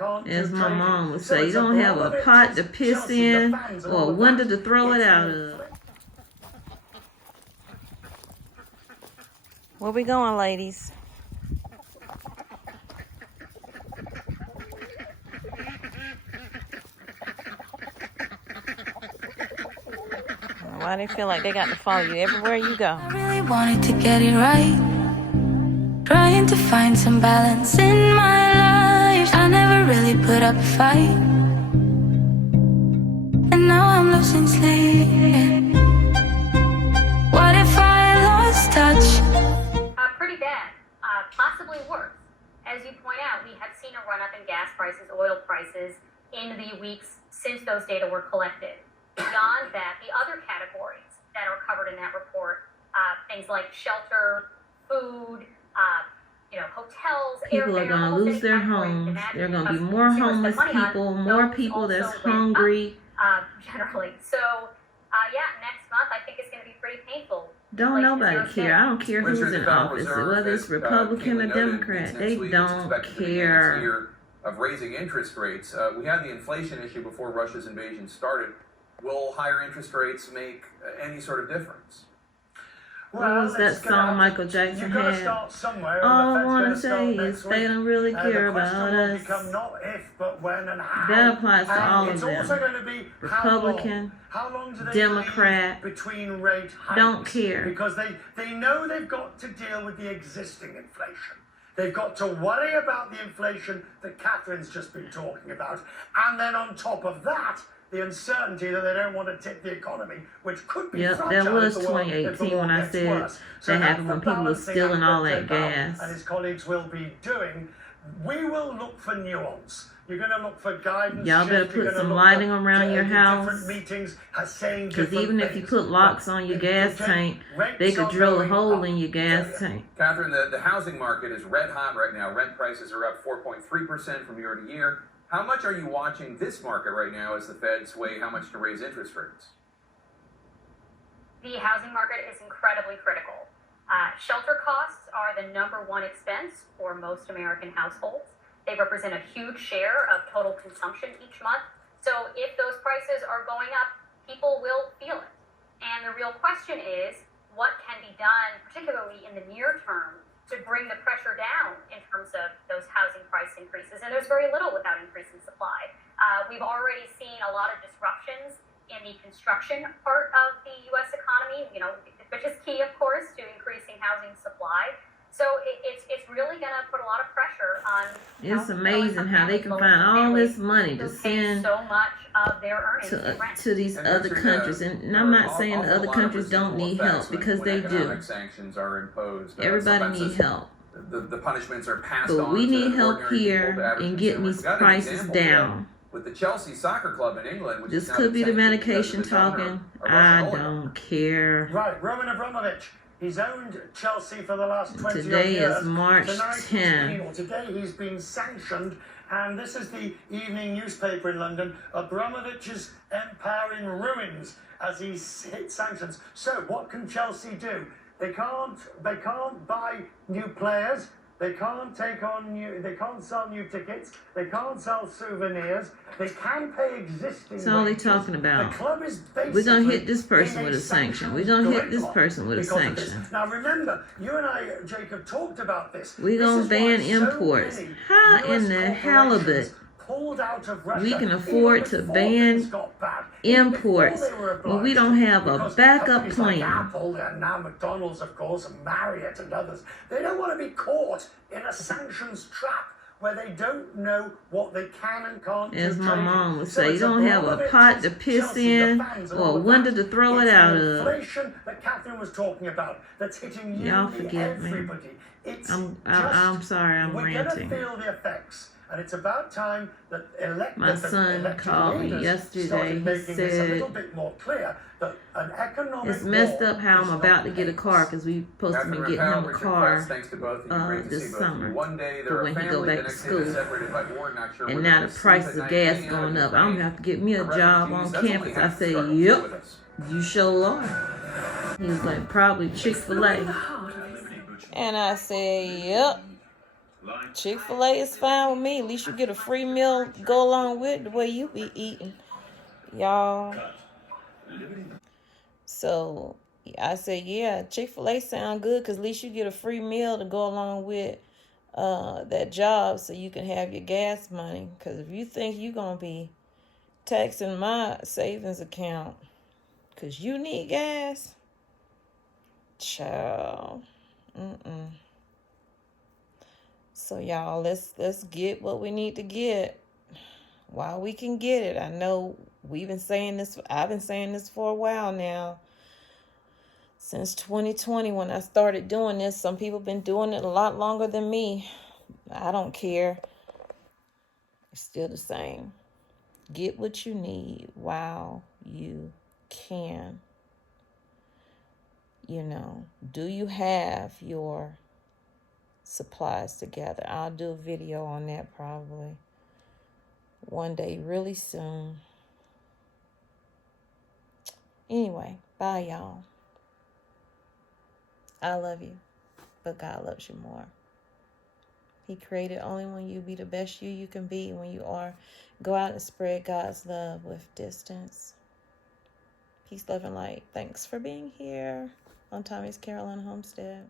As my mom would say, you don't have a pot to piss in or a window to throw it out of. Where we going, ladies? Why they feel like they got to follow you everywhere you go? I really wanted to get it right, trying to find some balance in my life. I never really put up a fight, and now I'm losing sleep. What if I lost touch? Pretty bad, possibly worse. As you point out, we have seen a run-up in gas prices, oil prices in the weeks since those data were collected. Beyond that, the other categories that are covered in that report, things like shelter, food, hotels, people are going to lose their homes. There are going to be more homeless people, more people that's hungry. Generally. So, next month I think it's going to be pretty painful. Don't nobody care. I don't care who's in office, whether it's Republican or Democrat. They don't care. Of raising interest rates. We had the inflation issue before Russia's invasion started. Will higher interest rates make any sort of difference? What was that song Michael Jackson had? All I want to say is they don't really care about us. That applies to all of them. Republican, Democrat, don't care. Because they know they've got to deal with the existing inflation. They've got to worry about the inflation that Catherine's just been talking about. And then on top of that, the uncertainty that they don't want to tip the economy, which could be fragile. That was 2018 when I said that happened when people were stealing all that gas. And his colleagues will be doing. We will look for nuance. You're going to look for guidance. Y'all better put some lighting around your house. Because even if you put locks on your gas tank, they could drill a hole in your gas tank. Catherine, the housing market is red hot right now. Rent prices are up 4.3% from year to year. How much are you watching this market right now as the Feds weigh how much to raise interest rates? The housing market is incredibly critical. Shelter costs are the #1 expense for most American households. They represent a huge share of total consumption each month. So if those prices are going up, people will feel it. And the real question is, what can be done, particularly in the near term, to bring the pressure down in terms of those housing price increases? And there's very little without increasing supply. We've already seen a lot of disruptions in the construction part of the U.S. economy, which is key, of course, to increasing housing supply. So it's really going to put a lot of pressure on. It's amazing how they can find all this money to send so much of their earnings to these other countries. And I'm not saying the other countries don't need help, because they do. Sanctions are imposed. Everybody needs help. The punishments are passed on. But we need help here in getting these prices down. With the Chelsea Soccer Club in England, this could be the medication talking. I don't care. Right, Roman Abramovich. He's owned Chelsea for the last 20 years. Today is March 10th. Today he's been sanctioned, and this is the evening newspaper in London. Abramovich's empire in ruins as he hit sanctions. So what can Chelsea do? They can't buy new players. They can't they can't sell new tickets. They can't sell souvenirs. They can pay existing. That's all they're talking about. The club is we're going to hit this person with a sanction. We're going to hit this person with a sanction. Now remember, you and I, Jacob, talked about this. We're going to ban imports. How in the halibut we can afford to ban imports when we don't have a backup plan? Apple and now McDonald's, of course, and Marriott and others, they don't want to be caught in a sanctions trap where they don't know what they can and can't do. As my mom would say, you don't have a pot to piss in or a window to throw it out of. Inflation that Catherine was talking about, that's hitting you. Y'all forgive me. I'm sorry, I'm ranting. We're going to feel the effects. And it's about time that my son called me yesterday. He said it's messed up how I'm about to get a car, because we supposed to be getting him a car this summer for when he go back to school. And now the prices of gas going up. I'm gonna have to get me a job on campus. I said, yep, you sure are. He was like, probably Chick-fil-A. And I said, yep. Chick-fil-A is fine with me. At least you get a free meal to go along with the way you be eating, y'all. So I said, yeah, Chick-fil-A sound good because at least you get a free meal to go along with that job so you can have your gas money. Because if you think you're going to be taxing my savings account because you need gas, child. So y'all, let's get what we need to get while we can get it. I know we've been saying this. I've been saying this for a while now. Since 2020, when I started doing this, some people have been doing it a lot longer than me. I don't care. It's still the same. Get what you need while you can. You know, do you have your supplies together? I'll do a video on that probably one day really soon. Anyway, bye y'all. I love you, but God loves you more. He created only when you be the best you can be. When you are, go out and spread God's love with distance. Peace, love, and light. Thanks for being here on Tommy's Carolina Homestead.